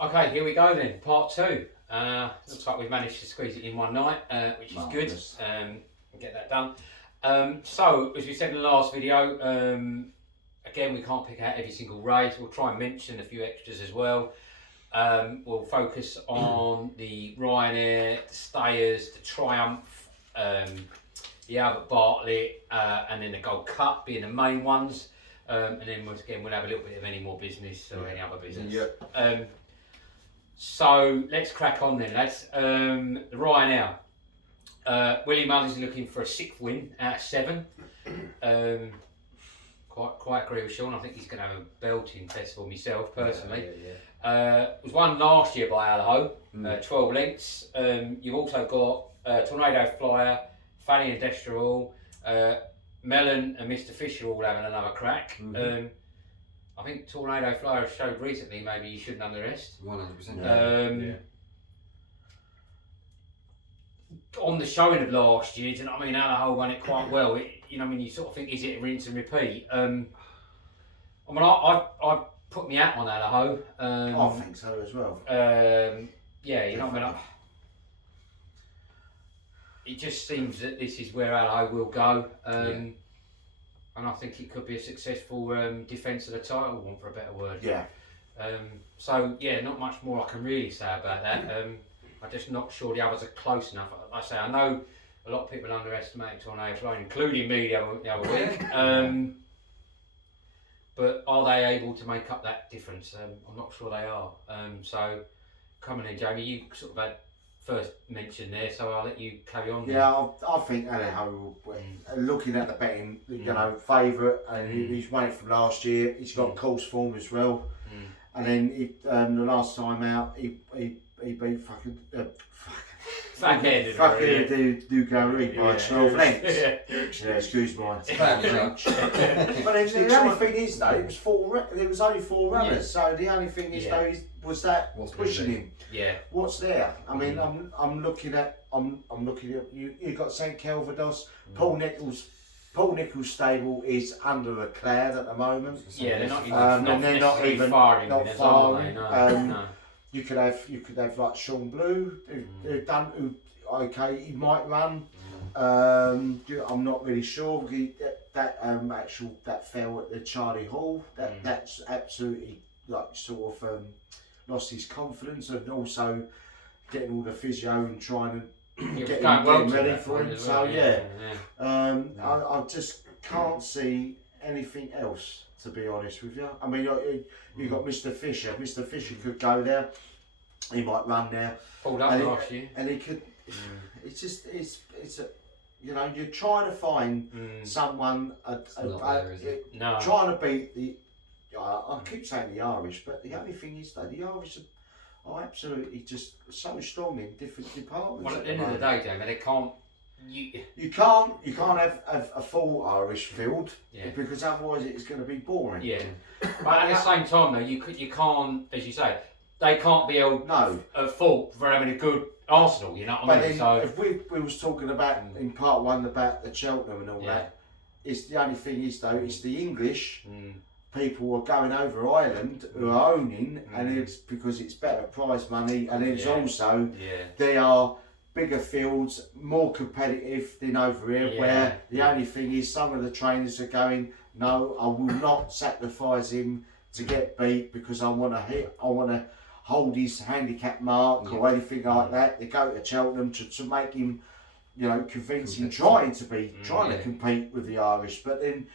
Okay, here we go then, part 2. Looks like we've managed to squeeze it in one night, which is good. Get that done. So, as we said in the last video, again, we can't pick out every single race. We'll try and mention a few extras as well. We'll focus on the Ryanair, the Stayers, the Triumph, the Albert Bartlett, and then the Gold Cup being the main ones. And then once again, we'll have a little bit of any more business or any other business. Yeah. So let's crack on then, lads. The Ryanair. Willie Mullins is looking for a 6th win out of 7. Quite agree with Sean. I think he's going to have a belting festival myself, personally. Was won last year by Allaho, 12 lengths. You've also got Tornado Flyer, Fanny and Destral, Mellon and Mr. Fisher all having another crack. I think Tornado Flyer showed recently maybe you shouldn't under rest. 100%. On the showing of last year, do you know what I mean? Allaho won it quite well. You know, I mean, you sort of think, is it a rinse and repeat? I mean, I put me out on Allaho. I think so as well. Yeah, you know what I mean? It just seems that this is where Allaho will go. And I think it could be a successful defence of the title, one for a better word. Yeah. So, yeah, not much more I can really say about that. I'm just not sure the others are close enough. Like I say, I know a lot of people underestimate Tornado Flyer, including me the other week. But are they able to make up that difference? I'm not sure they are. So, coming in, Jamie, you sort of had first mention there, so I'll let you carry on. Yeah, I think Allaho, looking at the betting, you know, favourite, and he's won it from last year. He's got course form as well, and then the last time out, he beat fucking Dugarry by 12 lengths. Yeah, excuse my French. But the only thing is though, it was only 4 runners, so the only thing is though was that pushing him. Yeah. What's there? I mean, I'm looking at you. You've got St Calvados, Paul Nicholls' stable is under a cloud at the moment. Yeah, they're not even firing. No. You could have like Sean Blue, who he might run. I'm not really sure. That fell at the Charlie Hall. That's absolutely like sort of lost his confidence, and also getting all the physio and trying to get him ready for him. So I just can't see anything else, to be honest with you. I mean, you've got Mr. Fisher. Mr. Fisher could go there. He might run there. Pulled up last year. And he could. It's a. You know, you're trying to find someone. Trying to beat the. I keep saying the Irish, but the only thing is that the Irish are absolutely just so strong in different departments. Well, at the end of the day, Jamie, they can't. You can't have a full Irish field because otherwise it's going to be boring. Yeah, but at the same time, though, you can't, as you say, they can't be held at fault for having a good Arsenal. You know what I mean? So if we was talking about in part 1 about the Cheltenham and all that, it's the only thing is though it's the English. People are going over Ireland who are owning, and it's because it's better prize money, and it's also they are bigger fields, more competitive than over here. Where the only thing is, some of the trainers are going, no, I will not sacrifice him to get beat because I want to hold his handicap mark or anything like that. They go to Cheltenham to make him, you know, convince him trying to compete with the Irish, but then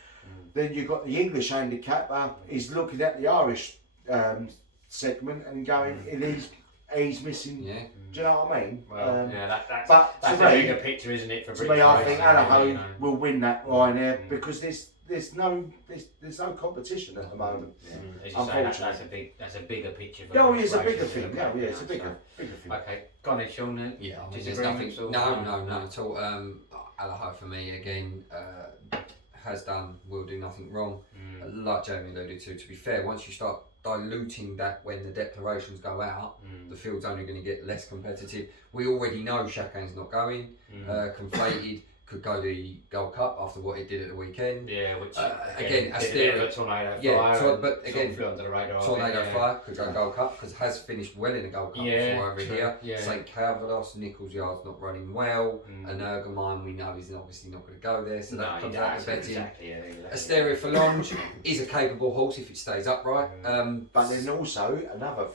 you've got the English handicapper is looking at the Irish segment and going, he's missing. Yeah. Do you know what I mean? Well, that's a bigger picture, isn't it? For to me, I think Allaho will win that Ryanair because there's no competition at the moment. As you say, that's a bigger picture. Yeah, it's a bigger thing. Yeah, it's a bigger thing. Okay, go on then, Sean. Yeah, I mean, there's nothing. No, at all. Allaho for me again. Will do nothing wrong. Like Jamie alluded to be fair, once you start diluting that when the declarations go out, the field's only going to get less competitive. We already know Chacane's not going. Conflated could go the Gold Cup after what it did at the weekend. Yeah, which again, Asteria, Tornado Fire. But again, flew under the radar. Tornado Fire could go Gold Cup because has finished well in the Gold Cup before over here. Yeah. St Calvados, Nichols Yard's not running well, and Ergemine we know is obviously not going to go there, so that comes out of betting. Exactly, Asteria Forlonge is a capable horse if it stays upright. But then also another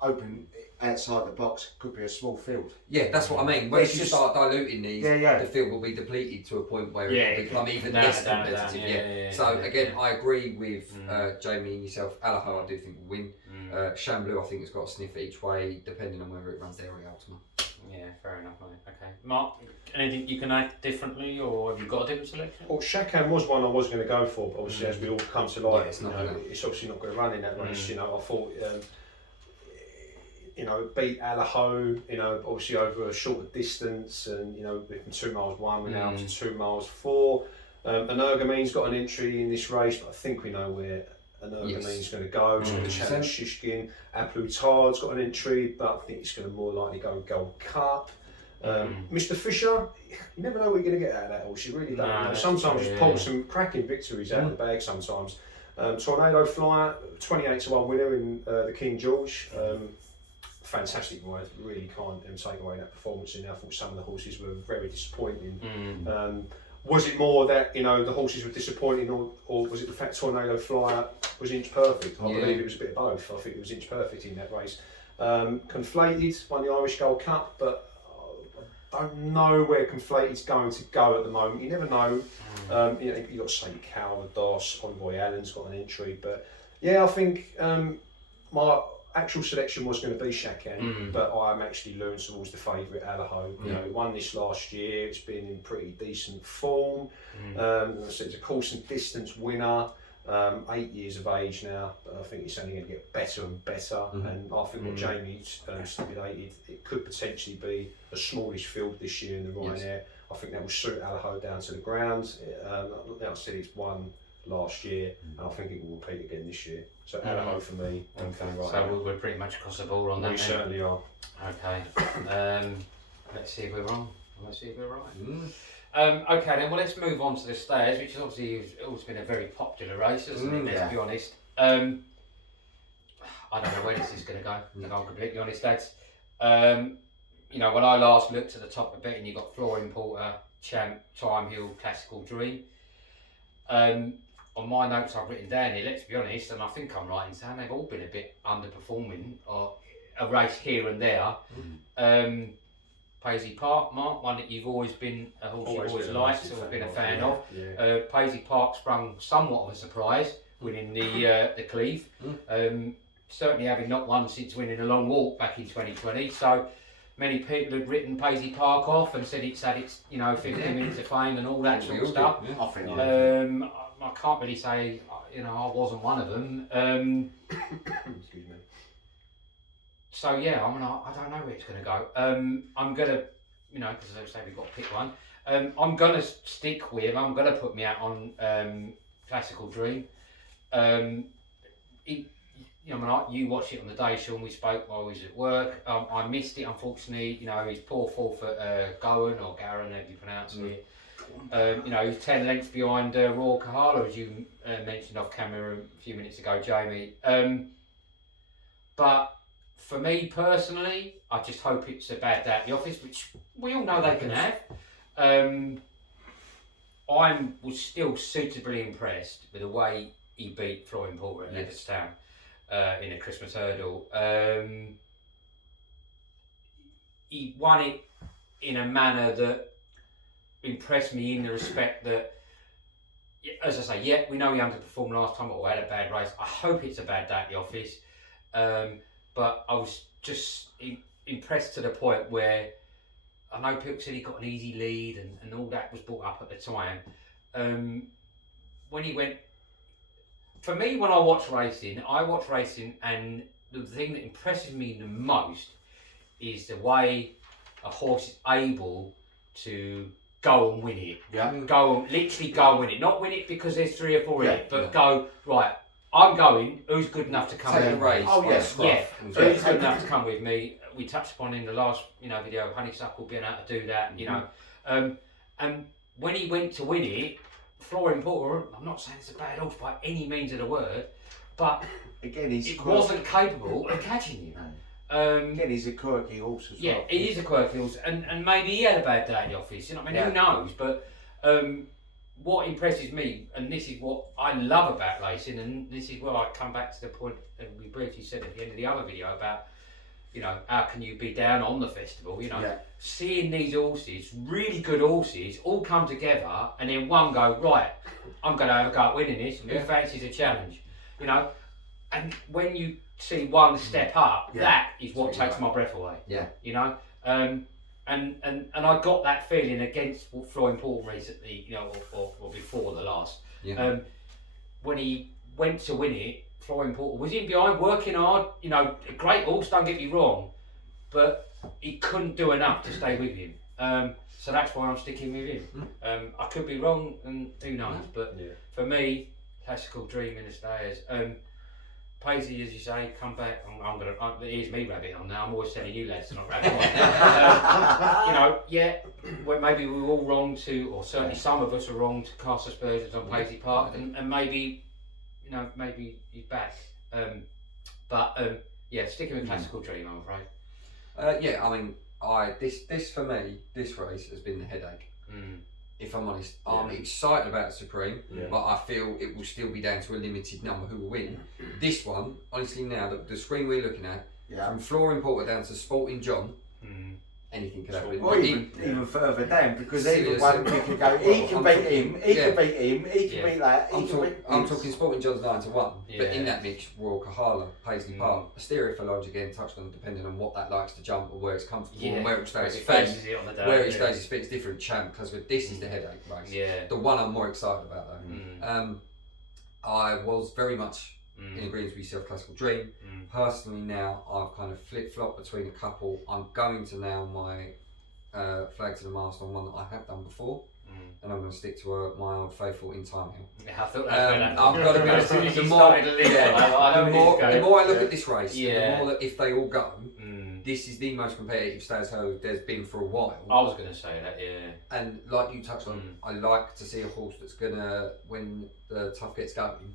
open outside the box could be a small field. Yeah, that's what I mean. Once you start diluting these, the field will be depleted to a point where it will become even less competitive. So again, I agree with Jamie and yourself. Allaho, I do think will win. Chamblou, I think has got a sniff each way, depending on whether it runs there or Ultima. Yeah, fair enough, mate. Okay, Mark, anything you can add differently, or have you got a different selection? Well, Shakan was one I was going to go for, but obviously, as we all come to light, it's obviously not going to run in that race. You know, I thought. Beat Allaho, obviously over a shorter distance, and with 2 miles 1, we're now up to 2 miles 4. Energumine's got an entry in this race, but I think we know where Energumine's going to go. It's going to challenge Shishkin. Aplutard's got an entry, but I think it's going to more likely go Gold Cup. Mr. Fisher, you never know what you're going to get out of that horse. You really don't. Sometimes you pull some cracking victories out of the bag. Sometimes. Tornado Flyer, 28 to 1 winner in the King George. Fantastic ride, really can't take away that performance in there. I thought some of the horses were very disappointing. Was it more that the horses were disappointing, or was it the fact Tornado Flyer was inch perfect? I believe it was a bit of both. I think it was inch perfect in that race. Conflated won the Irish Gold Cup, but I don't know where Conflated's going to go at the moment. You never know. You got St Calvados, Envoy Allen's got an entry, but I think my actual selection was going to be Shakan, but I'm actually leaning towards the favourite Allaho. He won this last year. It's been in pretty decent form. It's a course and distance winner. 8 years of age now, but I think it's only going to get better and better. And I think what Jamie stipulated, it could potentially be a smallish field this year in the Ryanair. I think that will suit Allaho down to the ground. I said it's won last year, and I think it will repeat again this year. So Allaho for me. So we're pretty much across the board on that. We certainly are. Okay. Let's see if we're wrong. Let's see if we're right. Okay, then let's move on to the stairs, which has obviously always been a very popular race, hasn't it? Let's be honest. I don't know where this is going to go. If I'm completely honest, lads. When I last looked at the top of betting, you got Flooring Porter, Champ, Time Hill, Classical Dream. On my notes I've written down here, let's be honest, and I think I'm right in saying they've all been a bit underperforming, or a race here and there. Paisley Park, Mark, one that you've always been a horse you've always liked, or been a fan of. Paisley Park sprung somewhat of a surprise, winning the Cleeve. Certainly having not won since winning a long walk back in 2020. So many people had written Paisley Park off and said it's had its 15 minutes of fame and all that sort of stuff. I can't really say I wasn't one of them. Excuse me. So I don't know where it's going to go. I'm gonna, because as I say we've got to pick one. I'm gonna stick with. I'm gonna put me out on Classical Dream. You watched it on the day, Sean. We spoke while we was at work. I missed it, unfortunately. His poor fall for Gowan or Garan, however you pronounce it. He's 10 lengths behind Royal Kahala, as you mentioned off camera a few minutes ago, Jamie. But for me personally, I just hope it's a bad day at the office, which we all know they can have. I was still suitably impressed with the way he beat Flooring Porter at Leopardstown in a Christmas hurdle. He won it in a manner that impressed me in the respect that, as I say, we know he underperformed last time or had a bad race. I hope it's a bad day at the office. But I was just impressed to the point where I know people said he got an easy lead and all that was brought up at the time. When he went, for me, when I watch racing and the thing that impresses me the most is the way a horse is able to go and win it. Literally go and win it. Not win it because there's 3 or 4 in it, but go, right, I'm going, who's good enough to come with me? Who's good enough to come with me? We touched upon in the last video, Honeysuckle being able to do that, and when he went to win it, Flooring Porter, I'm not saying it's a bad horse by any means of the word, but again, it wasn't capable of catching him. Again, he's a quirky horse as well. Yeah, he is a quirky horse, and maybe he had a bad day at the office. You know what I mean? Who knows? But what impresses me, and this is what I love about racing, and this is where I come back to the point that we briefly said at the end of the other video about, you know, how can you be down on the festival? You know, seeing these horses, really good horses, all come together, and then one go, right, I'm going to have a go at winning this. Who fancies a challenge? You know, and when you see one step up, that is what takes my breath away. Yeah. You know, and I got that feeling against Flooring Porter recently, you know, or before the last. Yeah. When he went to win it, Flooring Porter was in behind, working hard. You know, a great horse. Don't get me wrong, but he couldn't do enough to stay with him. So that's why I'm sticking with him. I could be wrong, and who knows? But for me, Classical Dream in the Stayers. Paisley, as you say, come back. Here's me rabbit on now. I'm always telling you lads to not rabbit on. You know, well, maybe we were all wrong to, or certainly some of us are wrong to cast aspersions on Paisley Park, and maybe, you know, maybe he's back. Sticking with Classical Dream, I'm afraid. I mean, this for me, this race has been the headache. If I'm honest, I'm excited about Supreme, but I feel it will still be down to a limited number who will win. This one, honestly, now the screen we're looking at, from Flooring Porter down to Sporting John, anything could happen. Or even further down, because either one we could go. He can beat him. He can beat him. He can beat that. I'm talking Sporting John's 9-1, but in that mix, Royal Kahala, Paisley Park, Asteria Falange again touched on, depending on what that likes to jump or where it's comfortable and where it stays his feet. Where it stays his feet is different. Champ, because this is the headache race. The one I'm more excited about though. I was very much in agreement with yourself, Classical Dream. Personally, now I've kind of flip-flopped between a couple. I'm going to now my flag to the mast on one that I have done before, and I'm going to stick to my old faithful In Time Hill. I thought I've got to be honest. The more I look at this race, the more that if they all go, this is the most competitive Stayers Hurdle there's been for a while. I was going to say that, And like you touched on, I like to see a horse that's gonna, when the tough gets going,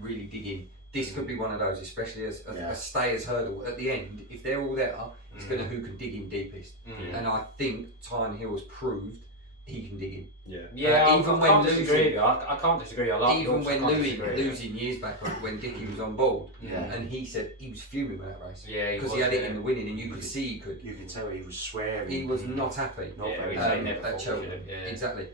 really dig in. This could be one of those, especially as a Stayers Hurdle at the end. If they're all there, it's gonna who can dig in deepest. And I think Tyne Hill has proved he can dig in. Even when losing, I can't disagree. I like even when losing years back when Dickie was on board, and he said he was fuming with that race because he had it in the winning, and you could see he could. You could tell he was swearing. He was not happy. At Cheltenham. Exactly.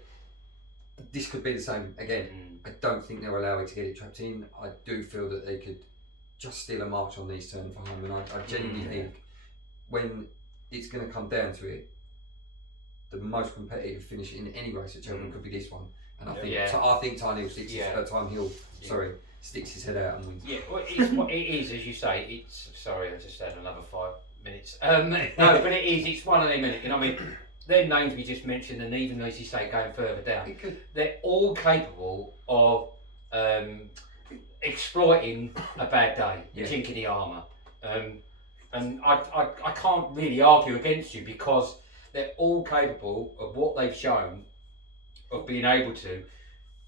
This could be the same again. I don't think they're allowed to get it trapped in. I do feel that they could just steal a march on these turns for home, and I genuinely think when it's going to come down to it, the most competitive finish in any race at Cheltenham could be this one, and I think Tyne Hill sticks his head out and wins. Yeah, well, it is, as you say. It's sorry, I just had another 5 minutes. No, but it is. It's one of them minutes. You know what I mean? Their names we just mentioned, and even as you say, going further down, they're all capable of exploiting a bad day, chink in the armour, and I can't really argue against you because they're all capable of what they've shown of being able to,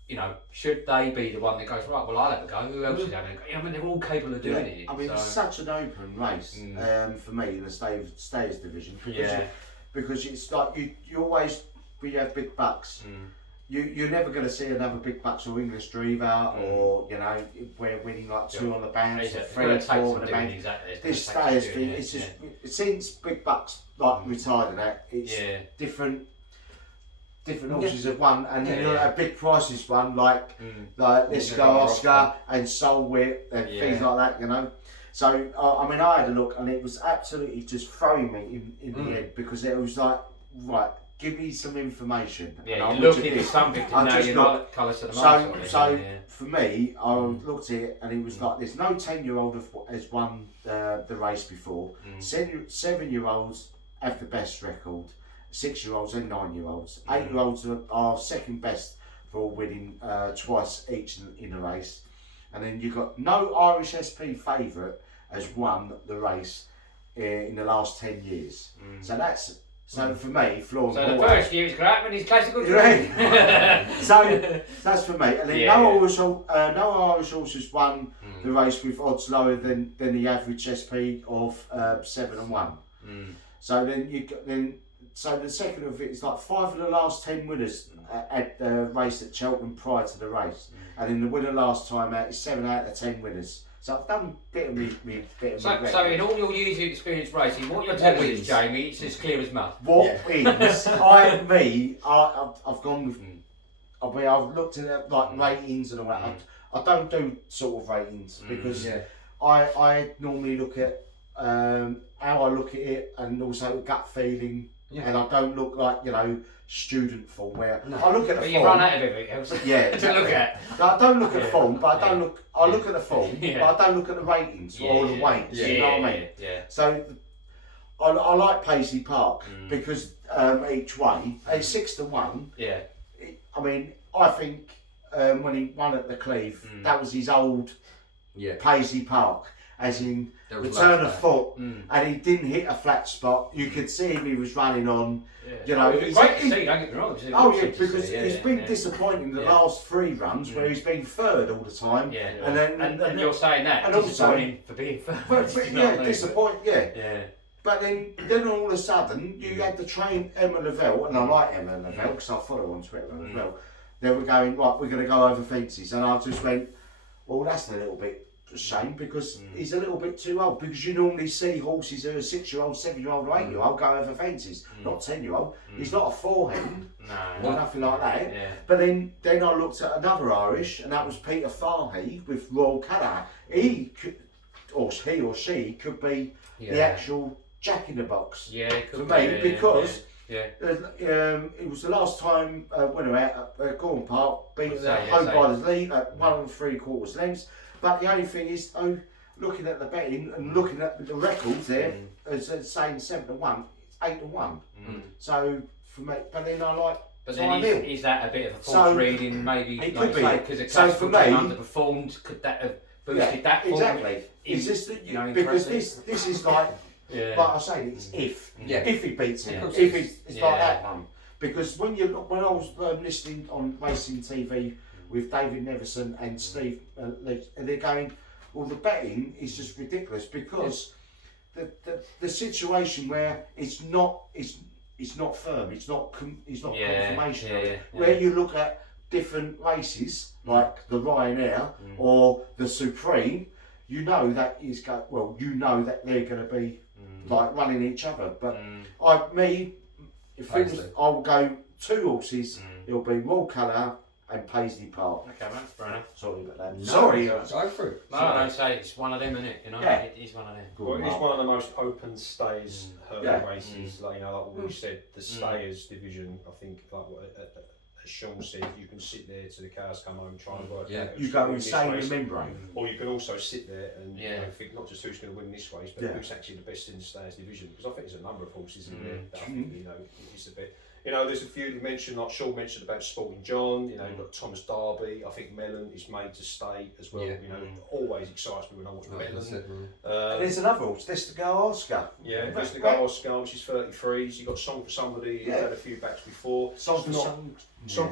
you know, should they be the one that goes, right, well, I'll have a go, who else is having a go? I mean, they're all capable of doing it. I mean, it's such an open race for me in the Stayers division because it's like you always, we have big bucks. You're never going to see another big bucks or English Driver or, you know, we're winning like 2 on the bounce or 3 or 4 on the bounce. This Stayers thing, it's just, since big bucks like retired and that, it's different horses have won, and then a big prices one like Let's Go Oscar and Soul Whip and things like that, you know. So I mean, I had a look and it was absolutely just throwing me in the head because it was like, right, give me some information. Yeah, you're looking at something to know you're not colours to the market. So for me, I looked at it and it was like, there's no 10-year-old has won the race before. 7-year-olds have the best record. 6-year-olds and 9-year-olds. 8-year-olds are second best for winning twice each in a race. And then you've got no Irish SP favourite has won the race in the last 10 years. So that's So for me, Floor and So the Porter. first year is crap and he's classical dream. Right. So that's for me. And then no Irish horses won the race with odds lower than the average SP of 7-1. So so the second of it is like 5 of the last 10 winners at the race at Cheltenham prior to the race, and then the winner last time out is 7 out of 10 winners. So I've done a bit of me. So in all your years of experience racing, what you're telling us, Jamie, it's as clear as mud. What wins? I've gone with. I've looked at it, like ratings and all that. I don't do sort of ratings because I normally look at how I look at it and also gut feeling, and I don't look like student form where I look at the form. You run out of everything else. To look at. I don't look at the form, but I don't look. I look at the form, but I don't look at the ratings or the weights. You know what I mean? So I like Paisley Park because each way it's 6-1. Yeah. I mean, I think when he won at the Cleeve, that was his old Paisley Park, as in the turn of foot, and he didn't hit a flat spot. You could see him; he was running on. It was great to see. Don't get me wrong. Because he's been disappointing the last 3 runs where he's been third all the time. And you're saying that, and disappointing for being third. But disappointing. But then all of a sudden you had the train Emma Lavelle, and I like Emma Lavelle because I follow her on Twitter as well. They were going, right, we're going to go over fences, and I just went, well, that's a little bit a shame because he's a little bit too old, because you normally see horses who are 6-year-old, 7-year-old or 8-year-old go over fences, not 10-year-old. He's not a forehand or nothing like that. But then I looked at another Irish, and that was Peter Fahey with Royal Colour. He or she could be the actual Jack in the Box for me, because it was the last time winner out at Gordon Park, beaten at home by the lead at 1 3/4 lengths. But the only thing is, looking at the betting and looking at the records there, as saying 7-1, it's 8-1. So for me, but then I like. But then is that a bit of a false reading? Maybe it could be because a classical underperformed. Could that have boosted that form? Exactly. Is this because this is like. Like I say, it's if he beats him, if it's like that one. Because when I was listening on racing TV with David Neverson and Steve, and they're going, well, the betting is just ridiculous because the situation where it's not firm, it's not confirmation. Where you look at different races like the Ryanair or the Supreme, you know that they're going to be like running each other. But I'll go 2 horses. It'll be Royal Colour and Paisley Park. Okay, mate, fair enough. Sorry about that. No, Sorry. Go for it. No, I don't say it's one of them, isn't it? It is one of them. Well, it's one of the most open stays hurdle races. Like we said, the stayers division. I think, as Sean said, you can sit there till the cows come home and try and work out. You go insane in the membrane. Or you can also sit there and think not just who's going to win this race, but who's actually the best in the stayers division. Because I think there's a number of horses in there that I think it's a bit. There's a few you mentioned, like Sean mentioned about Sporting John. You've got Thomas Darby. I think Mellon is made to stay as well. It always excites me when I watch Mellon. There's another horse, This to Go Oscar. This to Go Oscar, which is 33s. You've got Song for Somebody. You've had a few backs before. Song for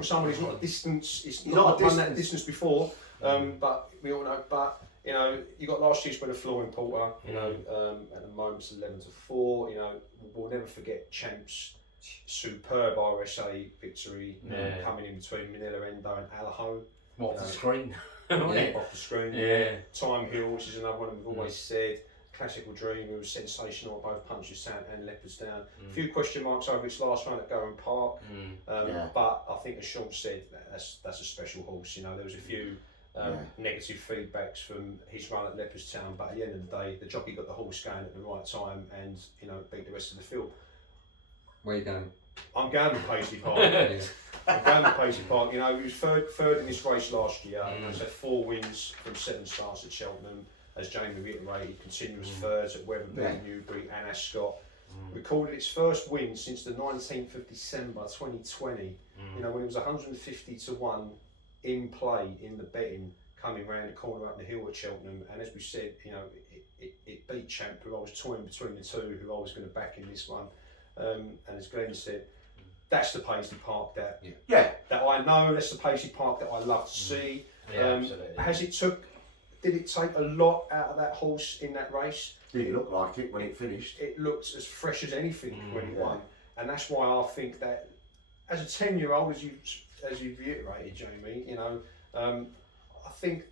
Somebody's not a distance. It's not run that distance before. But we all know. But you got last year's winner Flooring Porter. At the moment it's 11-4. We'll never forget Champ's superb RSA victory coming in between Minella Endo and Allaho. Off the screen. Off the screen. Time Hill, which is another one we've always said. Classical Dream, who was sensational at both Punches Town and Leopards Town. A few question marks over its last run at Gordon Park. But I think, as Sean said, that's a special horse. There was a few negative feedbacks from his run at Leopards Town, but at the end of the day, the jockey got the horse going at the right time and beat the rest of the field. Where are you going? I'm going to Paisley Park. I'm going to Paisley Park. He was third in this race last year. He's had 4 wins from 7 starts at Cheltenham. As Jamie reiterated, continuous thirds at Weatherby, Newbury and Ascot. Recorded its first win since the 19th of December 2020. When it was 150-1 in play in the betting coming round the corner up the hill at Cheltenham. And as we said, it beat Champ, who I was toying between the two, who I was going to back in this one. And as Glenn said, that's the Paisley Park that I know. That's the Paisley Park that I love to see. Absolutely. Did it take a lot out of that horse in that race? Did it look like it when it finished? It looked as fresh as anything when it won, and that's why I think that as a 10-year-old, as you reiterated, Jamie, you know, I think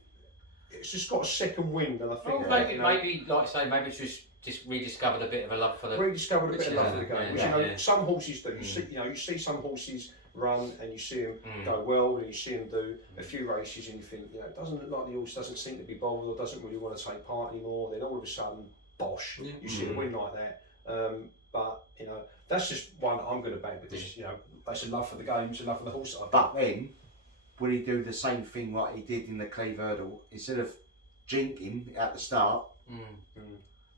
it's just got a second wind, and I think maybe like I say, maybe it's just rediscovered a bit of a love for the game. Which, you know, some horses do. You see some horses run and you see them go well, and you see them do a few races and you think, you know, it doesn't look like the horse doesn't seem to be bothered or doesn't really want to take part anymore. Then all of a sudden, bosh, you see them win like that. But you know, that's just one I'm going to back because you know, it's a love for the game, it's a love for the horse. But then, will he do the same thing like he did in the Cleeve Hurdle? Instead of jinking at the start,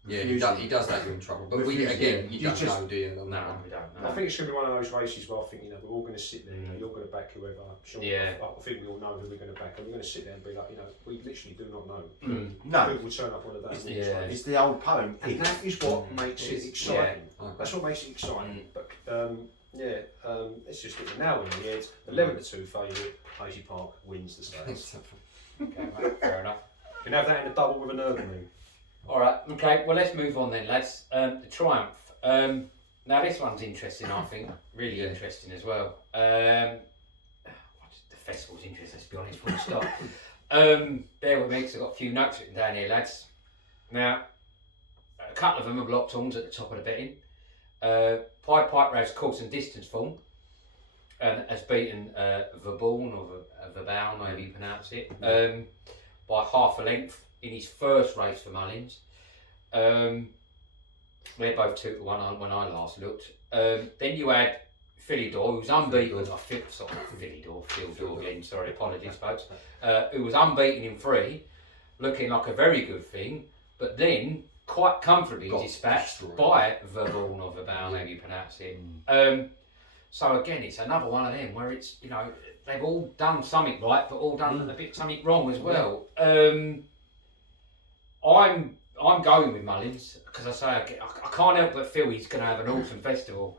yeah, he does that, you're in trouble. But you don't know, do you? No, we don't know. I think it's going to be one of those races where I think, you know, we're all going to sit there, you know, you're going to back whoever. Sure, I think we all know who we're going to back, and we're going to sit there and be like, you know, we literally do not know who will turn up on the day. It's the old poem. And that is what makes it exciting. That's what makes it exciting. But it's just that now in the end, 11-2 favourite, Paisley Park wins the stakes. Okay, mate, fair enough. You can have that in a double with an ergometer. Alright, okay, well let's move on then, lads. The Triumph. Now this one's interesting, I think. Really interesting as well. The festival's interesting, let's be honest, full stop. Bear with me, because I've got a few notes written down here, lads. Now, a couple of them are blocked horns at the top of the betting. Pipe Race course and distance form has beaten Vauban or Vauban, however you pronounce it, by half a length in his first race for Mullins. They're both 2-1 when I last looked. Then you had Fil Door, who's unbeaten. Fil Door again, sorry, apologies folks. Who was unbeaten in 3, looking like a very good thing, but then quite comfortably dispatched by Vauban or Vauban, however you pronounce it. So again, it's another one of them where it's, you know, they've all done something right, but all done a bit something wrong as well. I'm going with Mullins because I say I can't help but feel he's going to have an awesome festival.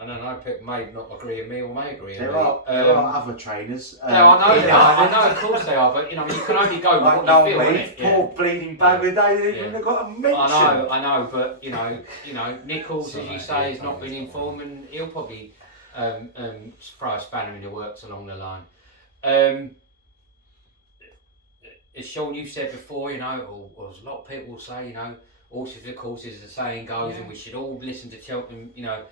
And I know people may not agree with me or may agree with me. There are other trainers. No, I know, of course they are, but you know, you can only go with what you feel, innit? Poor bleeding bugger, they even got a mention. I know, but you know, Nichols, as you say, has not been informed, and he'll probably throw a spanner in the works along the line. As Sean, you said before, you know, or as a lot of people will say, you know, horses for courses, as the saying goes, and we should all listen to Cheltenham, you know.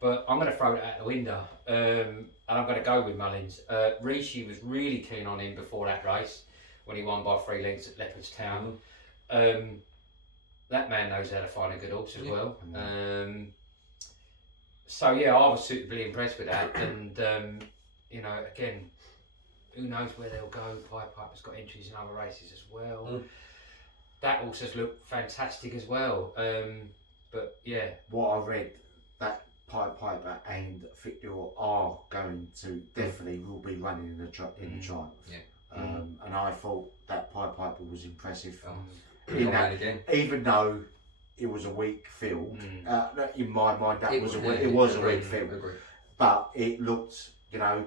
But I'm going to throw it out the window, and I'm going to go with Mullins. Rishi was really keen on him before that race, when he won by 3 lengths at Leopardstown. That man knows how to find a good horse as well. So yeah, I was suitably impressed with that, and you know, again, who knows where they'll go. Piper's got entries in other races as well. That horse has looked fantastic as well. But yeah, what I read, that Piper and Fil Door are going to definitely will be running in the Triumph. And I thought that Piper was impressive. Even though it was a weak field, in my mind it was a weak field. But it looked, you know,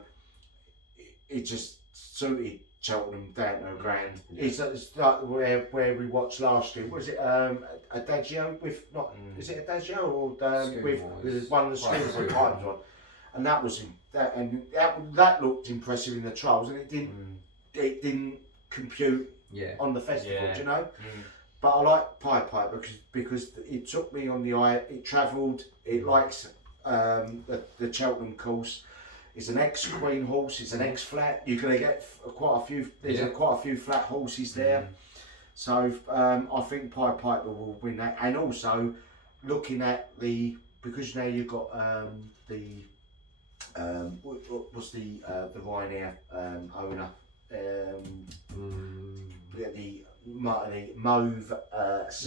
it just suited Cheltenham down to a grand. It's like where we watched last year. Was it Adagio with is it Adagio or with one of the Shrewsbury Times one? And that was that looked impressive in the trials, and it didn't compute on the festival. Do you know? But I like Piper because it took me on the eye. It travelled. It likes the Cheltenham course. It's an ex-Queen horse. It's an ex-flat. You're going to get quite a few. There's quite a few flat horses there. So I think Piper will win that. And also looking at because now you've got what's the Ryanair owner, the Mauve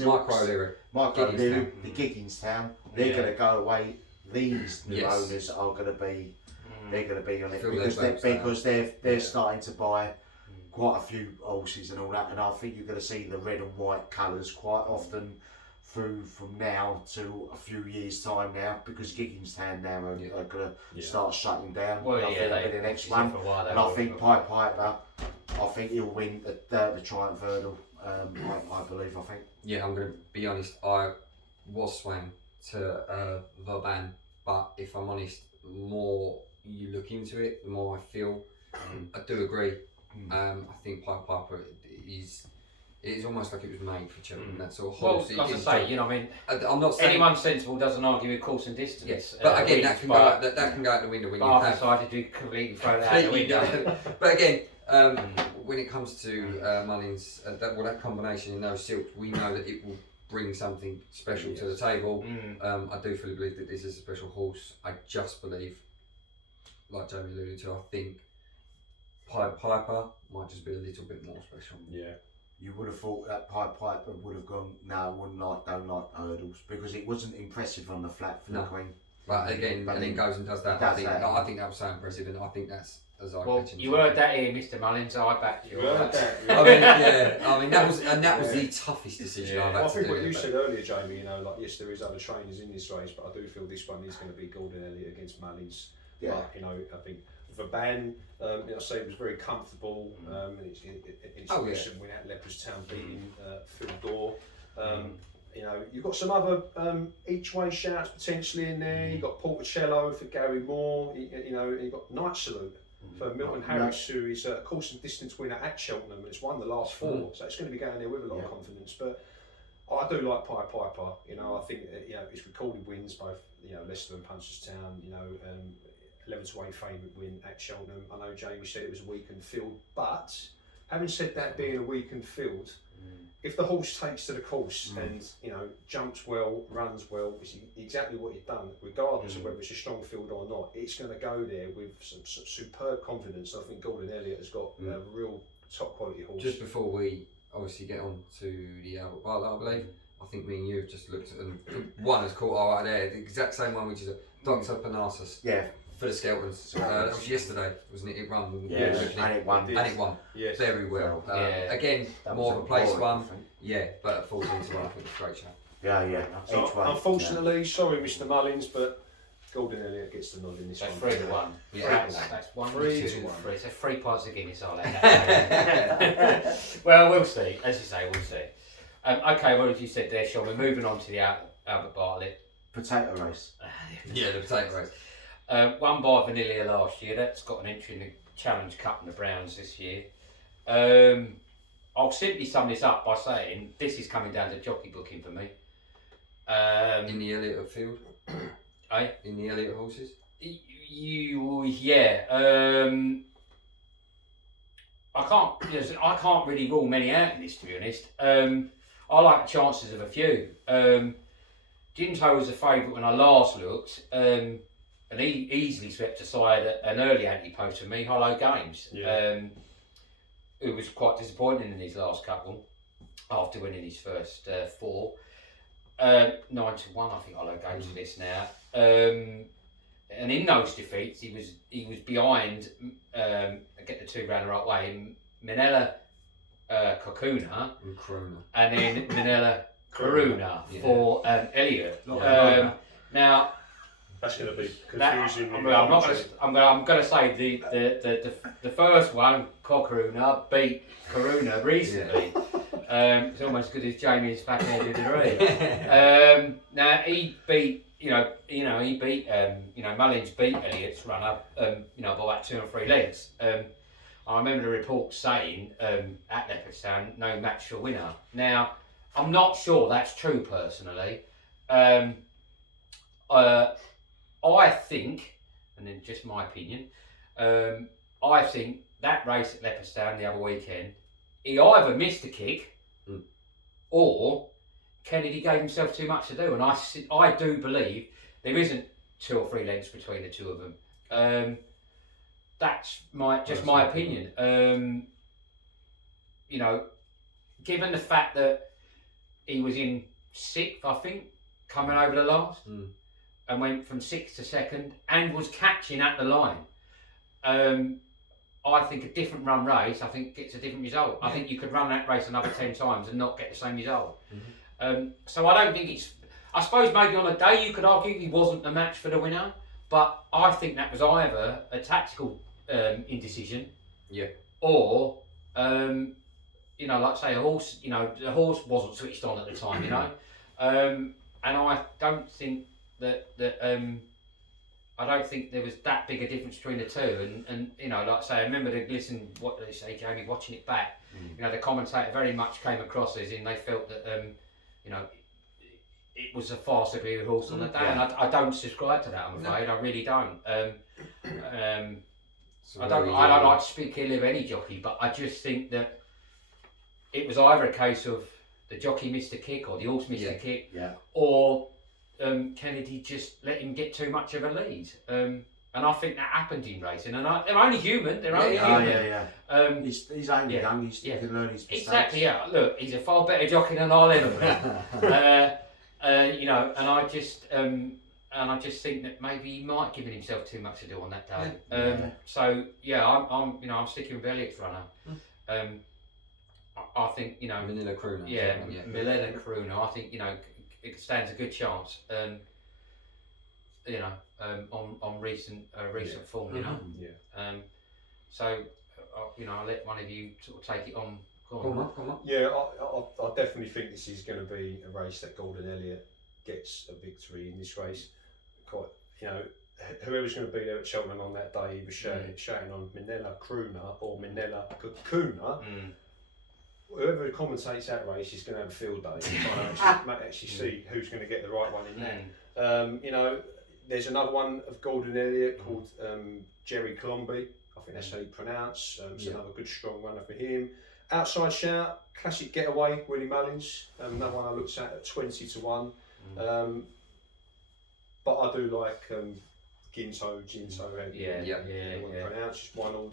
Micro O'Leary, the Giggingstown. They're going to go away. These new owners are going to be. They're going to be on it because they're starting to buy quite a few horses and all that, and I think you're going to see the red and white colours quite often through from now to a few years' time now, because Gigginstown now are going to start shutting down. Well, I think they'll be the next one. And I think Piper, I think he'll win the Triumph Hurdle. I believe. I think. Yeah, I'm going to be honest. I was swaying to Vauban, but if I'm honest, the more you look into it, the more I feel. I do agree. I think Piper is. It's almost like it was made for Cheltenham. That sort of horse. Well, as I say, you know, I mean, I'm not saying anyone sensible doesn't argue with course and distance. Yes, but again, that can go out the window when you have. I've decided to completely throw that out the window. But again, when it comes to Mullins, that combination in those silks, we know that it will bring something special to the table. I do fully believe that this is a special horse. I just believe, like Jamie alluded to, I think Piper might just be a little bit more special. Yeah. You would have thought that Piper would have gone, don't like hurdles, because it wasn't impressive on the flat for the Queen. But again, and then goes and does that. I think that was so impressive, and I think that's as I catching. You heard that here, Mr. Mullins. I backed you. I mean, that was the toughest decision I've had to do. I think what you said earlier, Jamie. You know, like yes, there is other trainers in this race, but I do feel this one is going to be Gordon Elliott against Mullins. Yeah. But, you know, I think Vauban, I say, was very comfortable in its recent win at Leopardstown, beating Fil Door. You know, you've got some other each way shouts potentially in there. You've got Porticello for Gary Moore. You know, you've got Night Salute for Milton Harris, who is a course and distance winner at Cheltenham and has won the last 4. So it's going to be going there with a lot of confidence. But I do like Piper. You know, I think you know it's recorded wins both. You know, Leicester and Punchestown. You know. 11-8 favourite win at Cheltenham. I know Jamie said it was a weakened field, but having said that, being a weakened field, if the horse takes to the course and you know jumps well, runs well, which is exactly what he's done, regardless of whether it's a strong field or not, it's going to go there with some superb confidence. I think Gordon Elliott has got a real top quality horse. Just before we obviously get on to the Albert Bartlett, I believe, I think me and you have just looked at one has caught our eye there, the exact same one, which is a Dr. Parnassus. Yeah. For the Skeltons, it was yesterday, wasn't it? It ran, and it won. And it won very well. Again, more of a place one, but at 14 to 1, I think it's a great show. Yeah. So, unfortunately, sorry, Mr. Mullins, but Gordon Elliott gets the nod in this one. 3-1. Yeah, that's 1, 2, 3. So 3 pints of Guinness, I'll let. Well, we'll see. As you say, we'll see. Okay, well, as you said there, Sean, we're moving on to the Albert Bartlett potato race. The potato race. Won by Vanilla last year. That's got an entry in the Challenge Cup and the Browns this year. I'll simply sum this up by saying this is coming down to jockey booking for me. In the Elliott field? In the Elliott horses? I can't really rule many out in this, to be honest. I like the chances of a few. Ginto was a favourite when I last looked. And he easily swept aside an early anti-post for me, Hollow Games. Who was quite disappointing in his last couple after winning his first 4. 9-1, I think Hollow Games for this now. And in those defeats, he was behind. Get the 2 round the right way. Minella Crooner and then Minella Crooner for Elliott. Now. That's going to be confusing. I'm going to say the first one, Crooner, beat Crooner recently. It's almost as good as Jamie's fat-headed degree. Now he beat, Mullins beat Elliott's runner, by about 2 or 3 lengths. I remember the report saying at Leopardstown, no match for winner. Now I'm not sure that's true personally. I think, and then just my opinion, I think that race at Leopardstown the other weekend, he either missed a kick or Kennedy gave himself too much to do. And I do believe there isn't 2 or 3 lengths between the two of them. That's my opinion. Given the fact that he was in 6th, I think, coming over the last. And went from 6th to 2nd and was catching at the line. I think a different run race, I think gets a different result. I think you could run that race another 10 times and not get the same result. So I don't think it's. I suppose maybe on a day you could argue he wasn't the match for the winner, but I think that was either a tactical indecision, or like say a horse. The horse wasn't switched on at the time. And I don't think that I don't think there was that big a difference between the two. And like I say, I remember what they say, Jamie, watching it back. The commentator very much came across as in they felt that it was a far superior horse on the day, and I don't subscribe to that. I'm afraid I really don't. I don't like to speak ill of any jockey, but I just think that it was either a case of the jockey missed a kick or the horse missed a kick, or Kennedy just let him get too much of a lead. And I think that happened in racing. And they're only human. They're only human. He's only young. He can learn his mistakes. Exactly. Yeah. Look, he's a far better jockey than I'll ever be. And I just think that maybe he might have given himself too much to do on that day. So I'm sticking with Elliott's runner. I think Minella Crooner. Minella Crooner. I think it stands a good chance. On recent form. So I'll let one of you sort of take it on. Come on. Yeah, I definitely think this is going to be a race that Gordon Elliott gets a victory in this race. Whoever's going to be there at Cheltenham on that day, he was shouting on Minella Crooner or Minella Crooner. Whoever commentates that race is going to have a field day. Actually see who's going to get the right one in there. There's another one of Gordon Elliott called Jerry Colombi. I think that's how you pronounce. It's another good strong runner for him. Outside Shout, classic getaway, Willie Mullins. Another one I looked at 20 to 1. But I do like Ginto. Pronounce. Just won on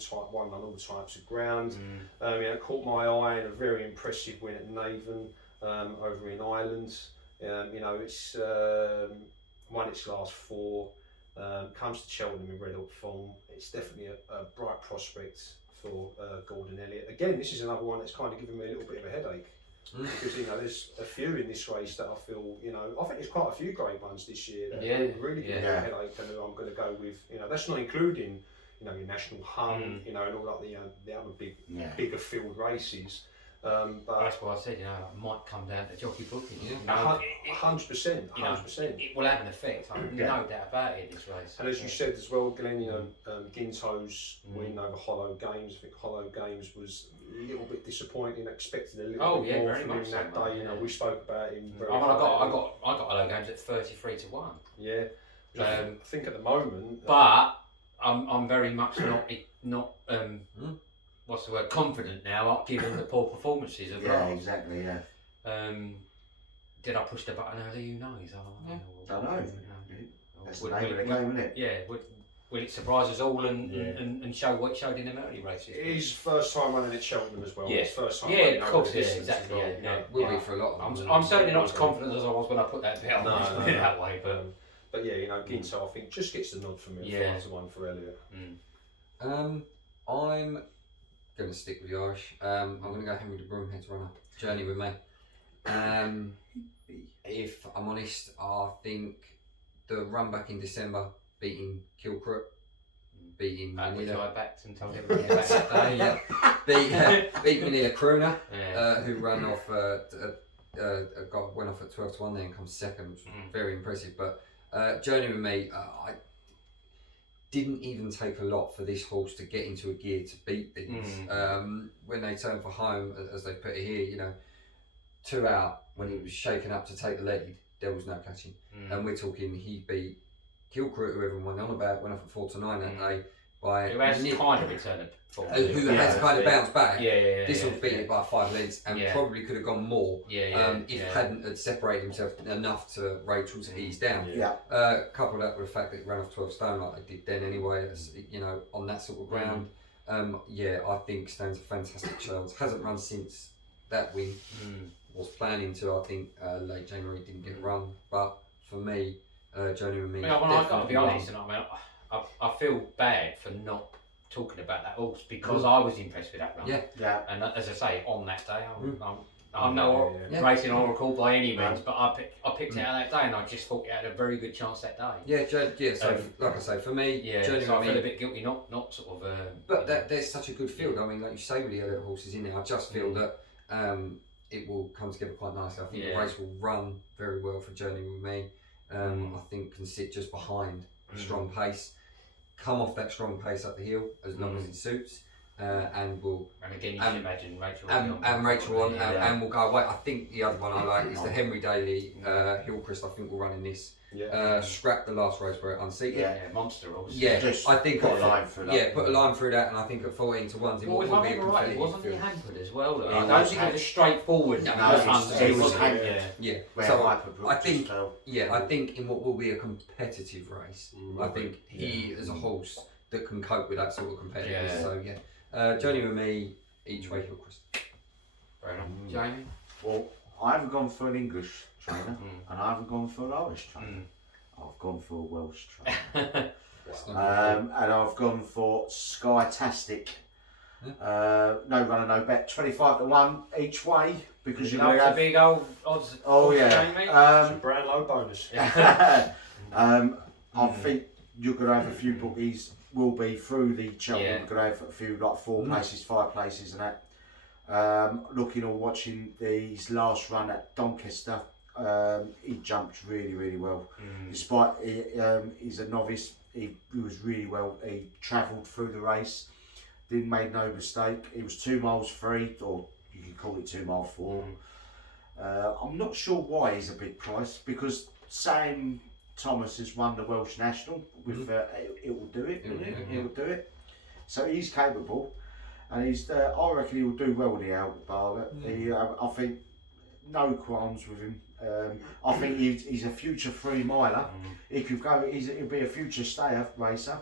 all types of ground. Caught my eye in a very impressive win at Navan over in Ireland. It's won its last 4. Comes to Cheltenham in red hot form. It's definitely a bright prospect for Gordon Elliott. Again, this is another one that's kind of giving me a little bit of a headache. Because there's a few in this race that I feel I think there's quite a few great ones this year that really give me a headache, and who I'm going to go with. That's not including your National Hunt, and all like the other bigger field races. But that's why I said it might come down to jockey booking. 100%. It will have an effect. No doubt about it. This race. And as you said as well, Glenn, Ginto's win over Hollow Games. I think Hollow Games was a little bit disappointing. Expected a little bit more from him that day. We spoke about him. I got Hollow Games at 33 to 1. Yeah. I think at the moment. But I'm very much not what's the word? Confident now, given the poor performances of Yeah, exactly. Yeah. Did I push the button early? Who knows? Don't know. That's the name of the game, isn't it? Yeah. Will it surprise us all and show what it showed in the early races? His first time running at Cheltenham as well. Yeah. First time. Yeah, of course. Yeah, exactly. Will be for a lot of them. I'm certainly not as confident as I was when I put that bit on. No, that way, but Ginto I think just gets the nod from me. 5 to 1 for Elliott. I'm going to stick with the Irish. I'm going to go Henry the Bromheads runner. Journey with me. If I'm honest, I think the run back in December, beating Kilcrook, beating which Minella. I backed and told everybody about that day. Beat Minella Crooner, who ran off. Went off at 12 to 1 then, comes second, which was very impressive. But Journey with me, I didn't even take a lot for this horse to get into a gear to beat these. When they turned for home, as they put it here, 2 out when he was shaken up to take the lead, there was no catching. And we're talking he beat Kilcrook, who everyone went on about, went off at 4 to 9 that day. Who has kind of returned who has kind of bounced back. This one was beat it by 5 leads and probably could have gone more if hadn't had separated himself enough to Rachel to ease down. Couple that with the fact that it ran off 12 stone like they did then anyway, on that sort of ground. I think stands a fantastic chance. Hasn't run since that win. Was planning to, I think, late January, didn't get run. But for me, Journey with me. I've got to be honest, and I feel bad for not talking about that horse because I was impressed with that run. Yeah. And as I say, on that day, I'm no racing oracle by any means, No. but I picked it out that day, and I just thought it had a very good chance that day. Yeah. So like I say, for me, Journey so I with feel Me. a bit guilty, not sort of. But there's such a good field. I mean, like you say, with the other horses in there, I just feel that it will come together quite nicely. I think the race will run very well for Journey with Me. I think can sit just behind a strong pace, come off that strong pace up the hill as long as it suits, and will. And again, you can imagine Rachel. And Rachel on, and we'll go away. I think the other one I like is the Henry Daly Hillcrest. I think will run in this. Scrap the last race where it unseated. Yeah, monster horse. Yeah, Just I think put a line through that. Yeah, put a line through that, and I think at 14 to 1, it Well, if will I be a remember right, competitive wasn't he field. hampered as well? Though? He I don't was think it was a straightforward. No, it he was yeah. hampered. Yeah, Where so Hyperbrook I think, just fell. I think in what will be a competitive race, I think he is a horse that can cope with that sort of competitiveness. Yeah. So Journey with Me, each way Hillcrest. Fair enough. Jamie? Well, I haven't gone for an English trainer, and I haven't gone for an Irish trainer. I've gone for a Welsh trainer. And I've gone for Skytastic. No runner, no bet. 25 to 1 each way because you're going to have big old odds. Oh Jamie? yeah. It's a Brownlow bonus. I think you're going to have a few bookies. Will be through the Cheltenham. Yeah. We're going to have a few like 4 places, 5 places, and that. Looking or watching his last run at Doncaster. He jumped really well. Despite he's a novice, he was really well. He travelled through the race, didn't make no mistake. He was 2 miles free, or you can call it 2 mile 4. I'm not sure why he's a big price because Sam Thomas has won the Welsh National with it will do it, it will do it. So he's capable, and he's I reckon he will do well with the Albert Bartlett. I think no qualms with him. I think he's a future 3 miler. He could go. He'll be a future stayer racer.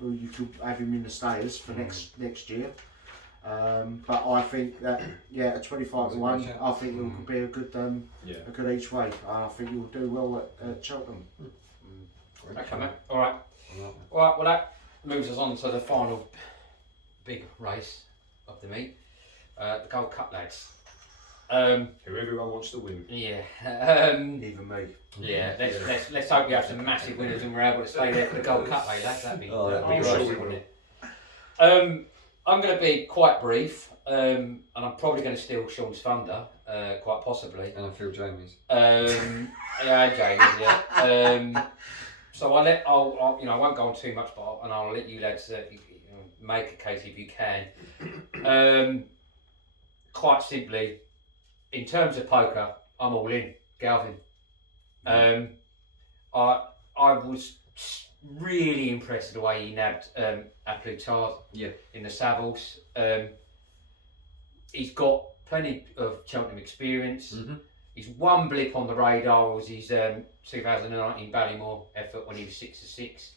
You could have him in the stayers for next year. But I think that a 25 to 1. I think it could be a good each way. I think he will do well at Cheltenham. Okay, mate. All right. Well, that moves us on to the final big race of the meet, the Gold Cup, lads. Who everyone wants to win. Yeah. Even me. Yeah. Let's hope we have some massive winners and we're able to stay there for the Gold Cup, eh, lads? That'd be right, wouldn't it? I'm going to be quite brief, and I'm probably going to steal Sean's thunder, quite possibly. And I feel Jamie's. James, yeah. So I won't go on too much, but I'll let you lads make a case if you can. Quite simply, in terms of poker, I'm all in. Galvin. I was really impressed with the way he nabbed Aplutard in the Savills. He's got plenty of Cheltenham experience. His one blip on the radar was his 2019 Ballymore effort when he was 6 to 6.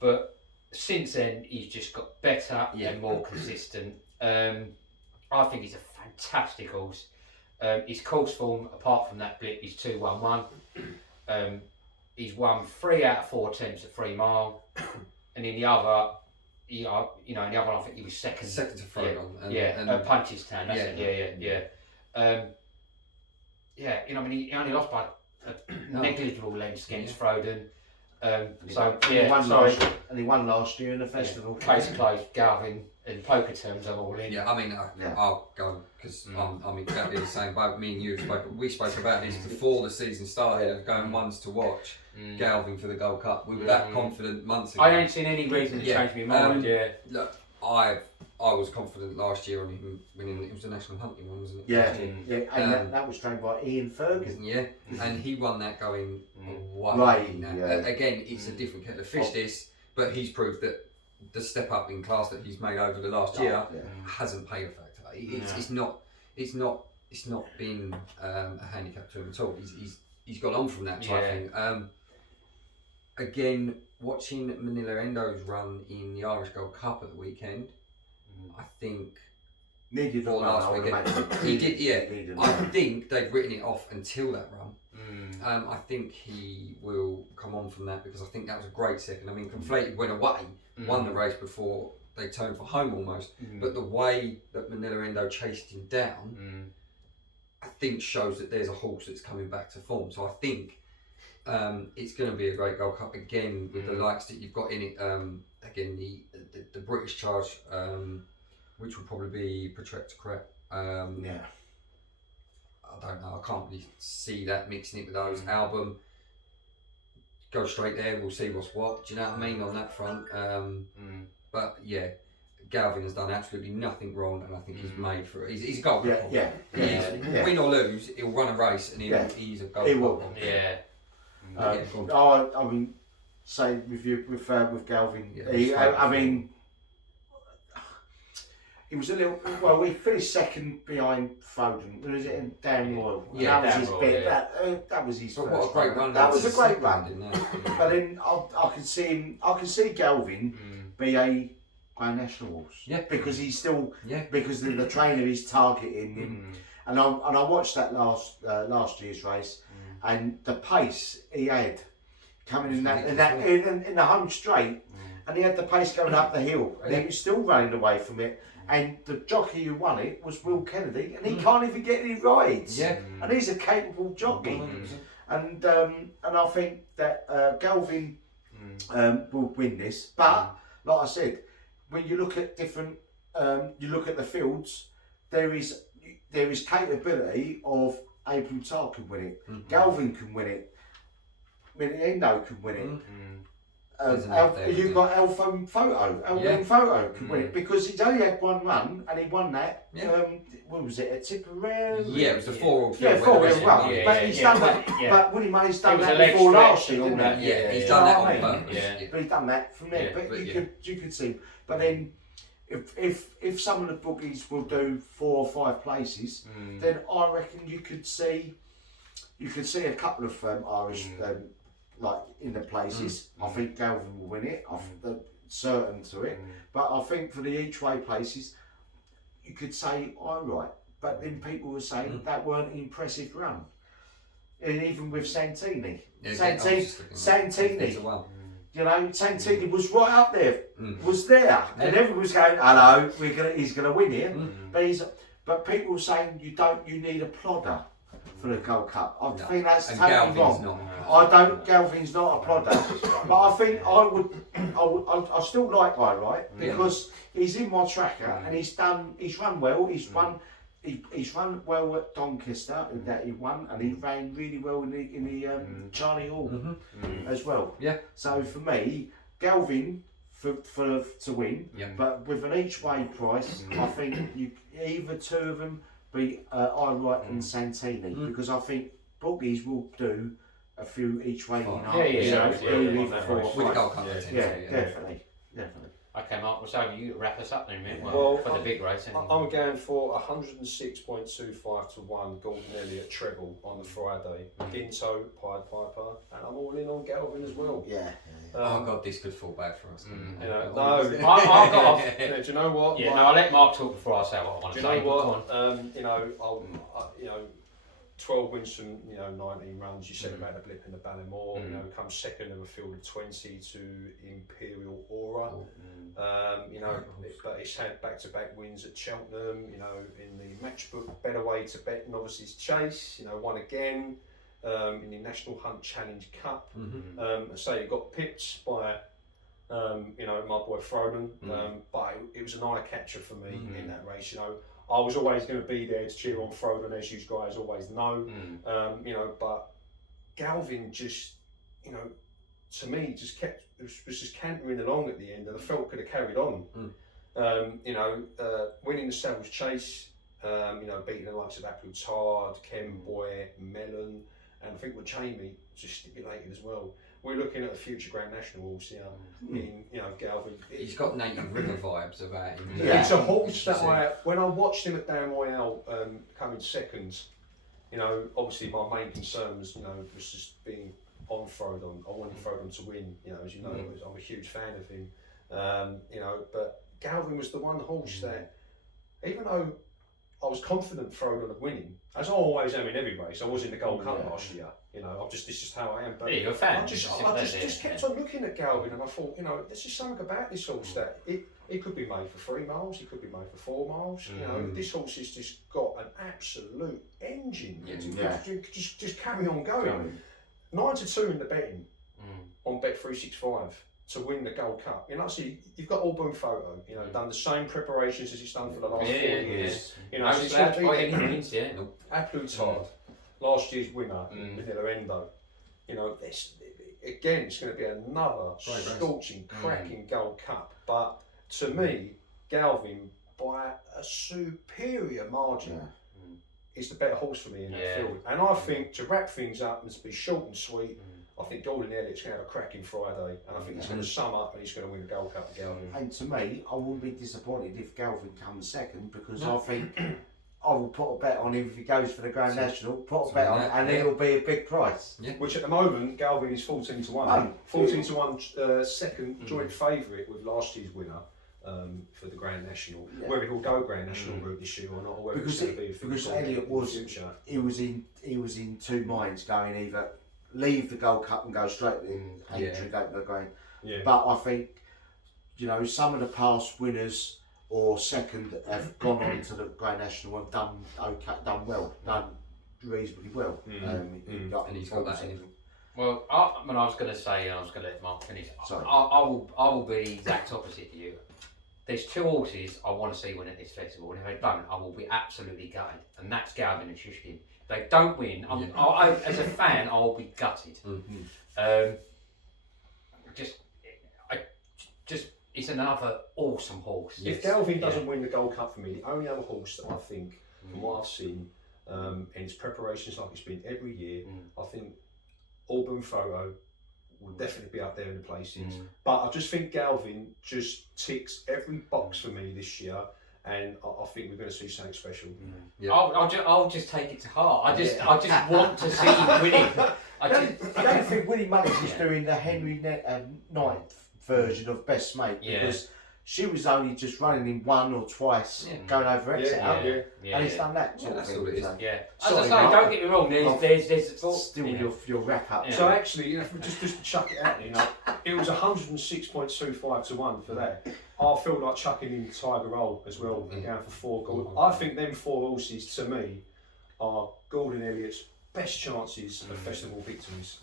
But since then, he's just got better and more consistent. I think he's a fantastic horse. His course form, apart from that blip, is 2-1-1. He's won 3 out of 4 attempts at 3 mile, and in the other, in the other one, I think he was second. Second to Frodon. And Punchestown. That's it. He only lost by a negligible lengths against Frodon. He won last year in the festival. Case closed, Galvin. In poker terms, I'm all in. Yeah, I mean, I'll go because I'm exactly the same. But me and you we spoke about this before the season started of going ones to watch Galvin for the Gold Cup. We were that confident months ago. I ain't seen any reason to change my mind. Look, I was confident last year on him winning. It was the national hunting one, wasn't it? Yeah. And that was trained by Ian Ferguson. Yeah, and he won that going away. Right. Again, it's a different kettle of fish. This, but he's proved that the step up in class that he's made over the last year hasn't paid a factor. It's not been a handicap to him at all. He's gone on from that type thing. Again, watching Minella Endo's run in the Irish Gold Cup at the weekend, I think needed or last weekend he did. Yeah, I think they've written it off until that run. I think he will come on from that because I think that was a great second. I mean, Conflated went away, won the race before they turned for home almost. But the way that Minella Endo chased him down, I think shows that there's a horse that's coming back to form. So I think it's going to be a great Gold Cup again with the likes that you've got in it. Again, the British charge, which will probably be Protect to Correct. Yeah. I don't know. I can't really see that mixing it with those. Album, go straight there. We'll see what's what. Do you know what I mean on that front? But yeah, Galvin has done absolutely nothing wrong, and I think he's made for it. He's a Gold Cup. Yeah. Win or lose, he'll run a race, and he's a Gold Cup. Yeah. I mean, say with Galvin, I mean, he was a little. Well, we finished second behind Foden. Was it in Dan Royal? Yeah, that was his bit. Yeah. That was his. But first what a great run! That was a great run. Didn't it? But then I can see him. I can see Galvin be a national horse. Yeah. Because he's still. Yeah. Because the trainer is targeting him, and I watched that last year's race, and the pace he had coming in the home straight, and he had the pace going up the hill, and he was still running away from it. And the jockey who won it was Will Kennedy, and he can't even get any rides. Yeah. And he's a capable jockey. And I think that Galvin will win this. But like I said, when you look at different, you look at the fields, there is capability of Abel Tar can win it. Galvin can win it. Minella can win it. You've got Boum Photo. Boum Photo can win it because he's only had one run and he won that. What was it? At Tipperary? Yeah, it was the 4-wheel. Yeah, 4-wheel run. But he's done that. But Willie Mullins done that before last year, didn't he? Yeah, he's done that on purpose. But he's done that from there. But you could see. But then, if some of the bookies will do 4 or 5 places, then I reckon you could see a couple of Irish. Like in the places, I think Galvin will win it. I'm certain to it. But I think for the each way places, you could say right. But then people were saying that weren't an impressive run. And even with Santini, Santini, you know, Santini was right up there, was there, and everyone was going, "Hello, he's gonna win here." But people were saying you need a plodder for the Gold Cup. I think that's totally wrong. Galvin's not a plodder, but I think I still like right because he's in my tracker and he's run well. He's run well at Doncaster that he won, and he ran really well in the Charlie Hall as well. Yeah. So for me, Galvin to win, but with an each way price, I think either two of them be Wright and Santini because I think bookies will do a few each way. Definitely. Okay, Mark, we'll say you wrap us up then, mate. Well, for the big race. Anyway. I'm going for 106.25 to 1 Gordon Elliott treble on the Friday. Ginto, Pied Piper, and I'm all in on Galvin as well. Yeah. Oh God, this could fall bad for us. You know, no. I've got. Do you know what? Yeah, no, I'll let Mark talk before I say what I want to say. Do you know what? 12 wins from 19 runs. You said about the blip in the Ballymore. Comes second of a field of 20 to Imperial Aura. But he's had back-to-back wins at Cheltenham. In the matchbook, better way to bet, and obviously it's Chase. Won again in the National Hunt Challenge Cup. So he got pipped by my boy Froden, but it was an eye catcher for me in that race. I was always going to be there to cheer on Froden, as you guys always know. But Galvin just, to me, was just cantering along at the end, and I felt could have carried on. Winning the Savills Chase, beating the likes of Apple Tard, Ken Boy, Mellon, and I think what Jamie just stipulated as well. We're looking at a future Grand National horse here in Galvin. He's got native river vibes about him. It's a horse that when I watched him at Dan Royale coming second, obviously my main concern was was just being on Frodon. I wanted Frodon to win. As you know, I'm a huge fan of him. But Galvin was the one horse that, even though I was confident Frodon of winning, as I always am in every race, I was in the Gold Cup last year. You know, this is just how I am. But you're a fan. I just kept on looking at Galvin, and I thought, you know, there's just something about this horse that it could be made for 3 miles, it could be made for 4 miles. You know, this horse has just got an absolute engine. Just carry on going. 9-2 in the betting on Bet365 to win the Gold Cup. You know, see, you've got all Boum Photo. You know, done the same preparations as it's done for the last 4 years. You know, it's going to be Applaudissard. Last year's winner, Minella Crooner. You know, it's going to be another scorching, cracking Gold Cup. But to me, Galvin, by a superior margin, is the better horse for me in that field. And I think to wrap things up and to be short and sweet, I think Gordon Elliott's going to have a cracking Friday, and I think he's going to sum up and he's going to win the Gold Cup. Galvin. And to me, I wouldn't be disappointed if Galvin comes second, because I think I will put a bet on him if he goes for the Grand National. Put a bet on, and it'll be a big price. Yeah. Which at the moment, Galvin is 14-1. 14-1 second joint favourite with last year's winner. For the Grand National, whether he'll go Grand National route this year or not, or whether it's going to be because Elliott was he was in 2 minds, going either leave the Gold Cup and go straight to the entry gate of the Grand. But I think, you know, some of the past winners or second have gone on to the Grand National and done reasonably well. And he's got that in him. Well, I was going to say, I was going to let Mark finish. I will be the exact opposite to you. There's 2 horses I want to see win at this festival, and if they don't, I will be absolutely gutted. And that's Galvin and Shushkin. If they don't win, I, as a fan, I will be gutted. It's another awesome horse. If Galvin doesn't win the Gold Cup for me, the only other horse that I think, from what I've seen, and its preparations like it's been every year, I think Boum Photo will definitely be up there in the placings. But I just think Galvin just ticks every box for me this year, and I think we're going to see something special. I'll just take it to heart. I just want to see him winning. I don't think Willie Mullins is doing the Henry Knight version of Best Mate, because she was only just running in 1 or twice, going over Exeter, and he's done that. That's all it is. As I say, don't get me wrong. There's still your wrap up. So actually, you know, just to chuck it out, you know, it was 106.25 to 1 for that. I feel like chucking in Tiger Roll as well and going for 4 gold. I think them 4 horses to me are Gordon Elliott's best chances of festival victories.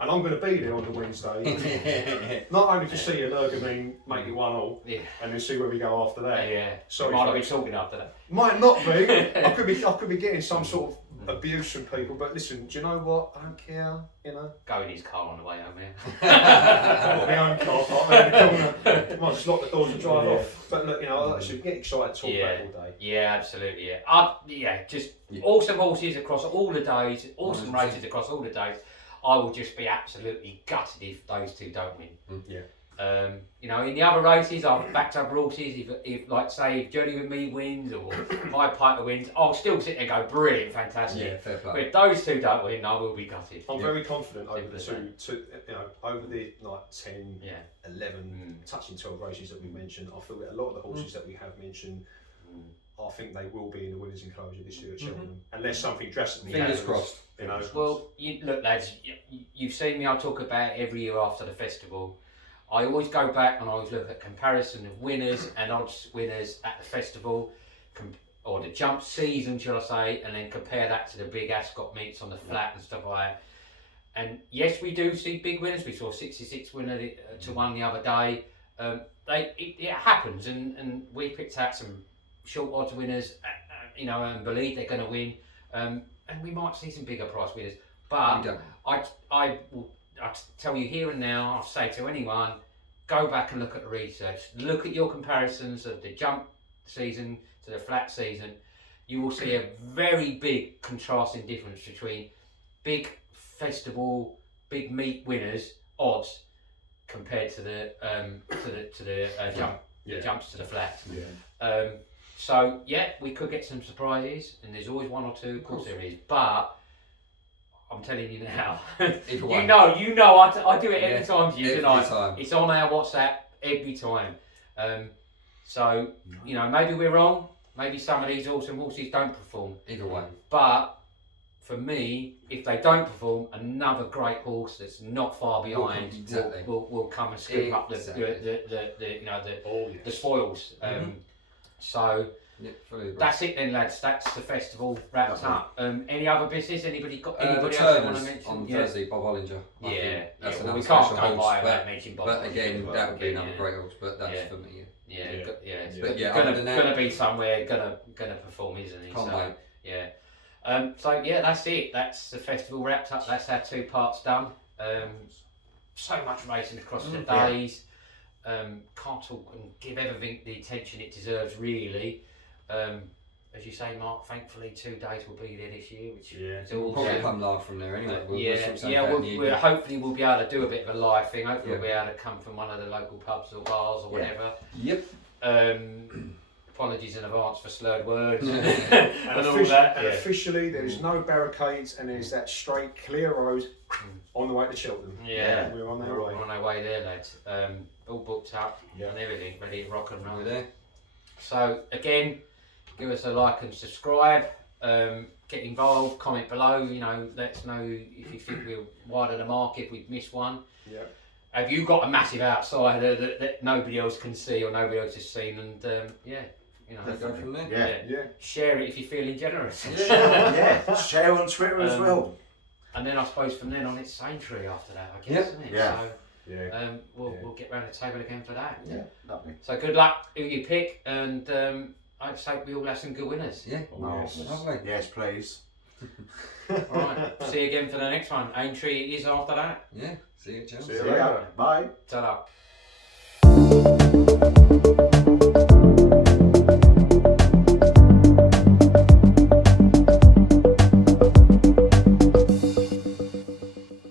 And I'm going to be there on the Wednesday, not only to see Allergamine make it 1-1, and then see where we go after that. Sorry, might not be talking after that. Might not be. I could be getting some sort of abuse from people. But listen, do you know what? I don't care. You know. Go in his car on the way home, Got my own car park around the corner. Might just lock the doors and drive off. But look, you know, I should get excited to talk about it all day. Yeah, absolutely. Just awesome horses across all the days. Awesome races across all the days. I will just be absolutely gutted if those 2 don't win. You know, in the other races, I've backed up horses. If like say, if Journey With Me wins or Pied Piper wins, I'll still sit there and go, brilliant, fantastic. Yeah, fair play. But if those 2 don't win, I will be gutted. I'm very confident over the over the 10, 11, touching 12 races that we mentioned. I feel that a lot of the horses that we have mentioned, I think they will be in the winners' enclosure this year at Cheltenham, unless something drastically happens. Fingers crossed. You know. Well, look, lads, you've seen me. I talk about it every year after the festival. I always go back and I always look at comparison of winners and odds winners at the festival, or the jump season, shall I say, and then compare that to the big Ascot meets on the flat and stuff like that. And yes, we do see big winners. We saw 66 winner to 1 the other day. It happens, and we picked out some short odds winners, you know, and believe they're going to win. And we might see some bigger price winners. But I tell you here and now, I'll say to anyone, go back and look at the research. Look at your comparisons of the jump season to the flat season. You will see a very big contrasting difference between big festival, big meet winners odds compared to the jumps to the flat. So we could get some surprises, and there's always 1 or 2, of course there is, but I'm telling you now, you know, I do it every time to you tonight. It's on our WhatsApp every time. So, you know, maybe we're wrong, maybe some of these awesome horses don't perform. Either way. But for me, if they don't perform, another great horse that's not far behind Exactly. will come and scoop up the the spoils. So that's it then, lads. That's the festival wrapped up. Any other business? Anybody else want to mention? On Thursday, Bob Hollinger. That's well, we special can't go horse, by without mentioning Bob. But again, that would be another great horse. But that's for me. But gonna be somewhere, gonna perform, isn't he? Can't wait. Yeah. So that's it. That's the festival wrapped up. That's our 2 parts done. So much racing across the days. Can't talk and give everything the attention it deserves, really. As you say, Mark, thankfully 2 days will be there this year, which is all probably come live from there anyway. We'll hopefully we'll be able to do a bit of a live thing. Hopefully we'll be able to come from one of the local pubs or bars or whatever. Yep. Apologies in advance for slurred words and all that. And officially, there is no barricades, and there's that straight, clear road on the way to Cheltenham. Yeah, we're on our way. We're on our way there, lads. All booked up and everything, ready to rock and roll. We're there. So again, give us a like and subscribe. Get involved. Comment below. Let us know if you think we're wide of the mark, if we've missed one. Yeah. Have you got a massive outsider that nobody else can see or nobody else has seen? And Go from there. Yeah. Share it if you're feeling generous. Share on Twitter as well. And then I suppose from then on it's Saintry after that, I guess, isn't it? Yeah. So we'll get round the table again for that. Yeah, lovely. So good luck who you pick, and I just hope we all have some good winners. Yeah. Lovely. Yes, please. Alright, see you again for the next one. Aintree is after that. Yeah. See you, Chelsea. See you later. Bye. Ta-da.